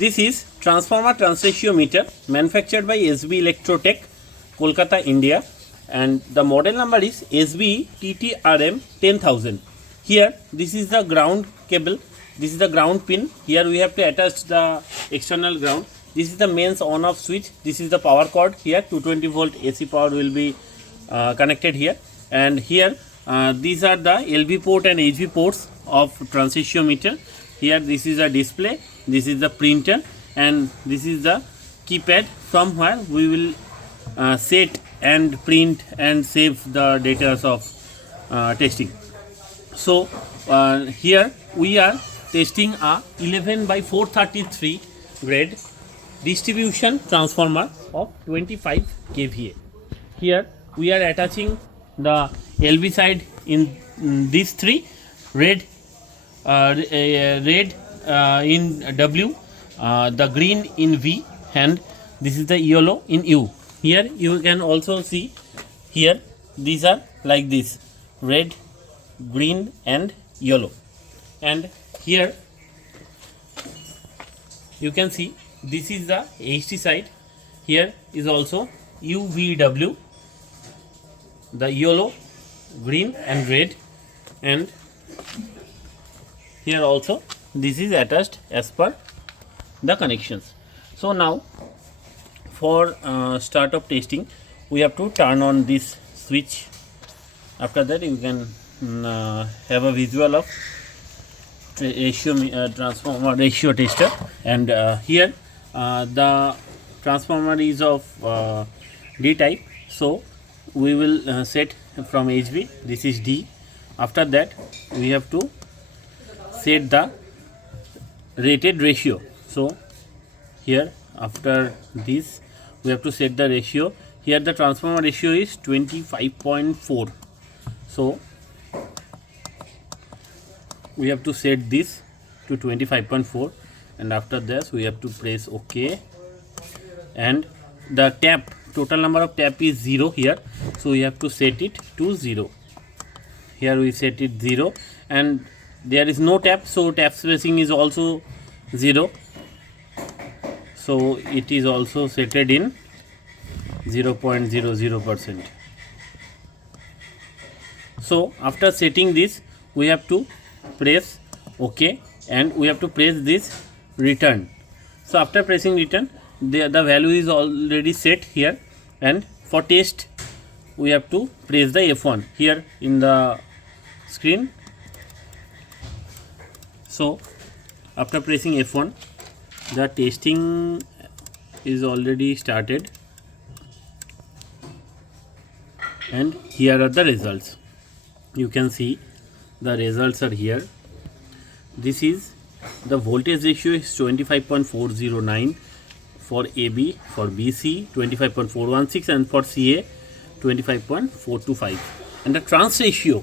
This is transformer transratio meter manufactured by S.B.ELECTROTECH, Kolkata, India, and the model number is SBE TTRM 10,000. Here this is the ground cable, this is the ground pin. Here we have to attach the external ground. This is the mains on off switch. This is the power cord. Here 220 volt AC power will be connected here, and here these are the LV port and HV ports of transratio meter. Here this is a display, this is the printer, and this is the keypad from where we will set and print and save the data of testing. So here we are testing a 11 by 433 grade distribution transformer of 25 kVA. Here we are attaching the LV side in these three, red in W, the green in V, and this is the yellow in U. Here you can also see, here these are like this, red, green and yellow, and here you can see this is the HT side. Here is also UVW, the yellow, green and red, and here also this is attached as per the connections. So now for start of testing, we have to turn on this switch. After that you can have a visual of ratio transformer ratio tester, and here the transformer is of D type, so we will set from HV. This is D. After that we have to set the rated ratio. So here after this we have to set the ratio. Here the transformer ratio is 25.4, so we have to set this to 25.4, and after this we have to press OK, and the tap, total number of tap is 0 here, so we have to set it to 0. Here we set it 0, and there is no tap, so tap spacing is also 0, so it is also setted in 0.00%. So after setting this we have to press OK, and we have to press this return. So after pressing return, the value is already set here, and for test we have to press the F1 here in the screen. So after pressing F1, the testing is already started, and here are the results. You can see the results are here. This is the voltage ratio is 25.409 for AB, for BC 25.416, and for CA 25.425, and the trans ratio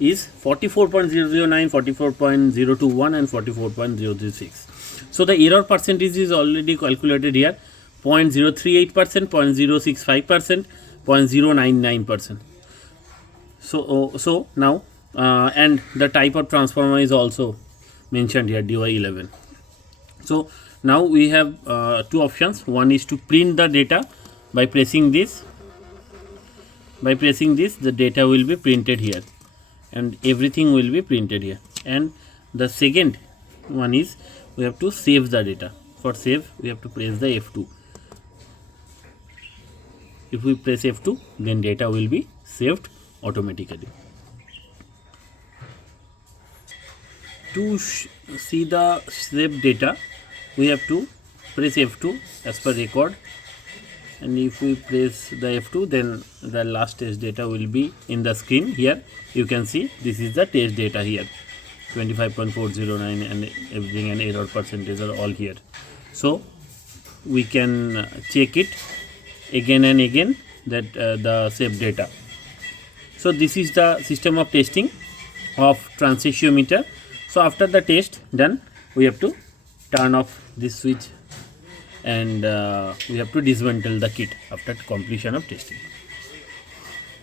is 44.009, 44.021 and 44.036. So the error percentage is already calculated here, 0.038%, 0.065%, 0.099%. So now and the type of transformer is also mentioned here, DY11. So now we have two options. One is to print the data by pressing this. By pressing this, the data will be printed here, and everything will be printed here. And the second one is we have to save the data. For save we have to press the F2. If we press F2, then data will be saved automatically. To see the saved data, we have to press F2 as per record, and if we press the F2, then the last test data will be in the screen. Here you can see this is the test data here, 25.409 and everything, and error percentage are all here. So we can check it again and again, that the saved data. So this is the system of testing of transratio meter. So after the test done, we have to turn off this switch, and we have to dismantle the kit after completion of testing.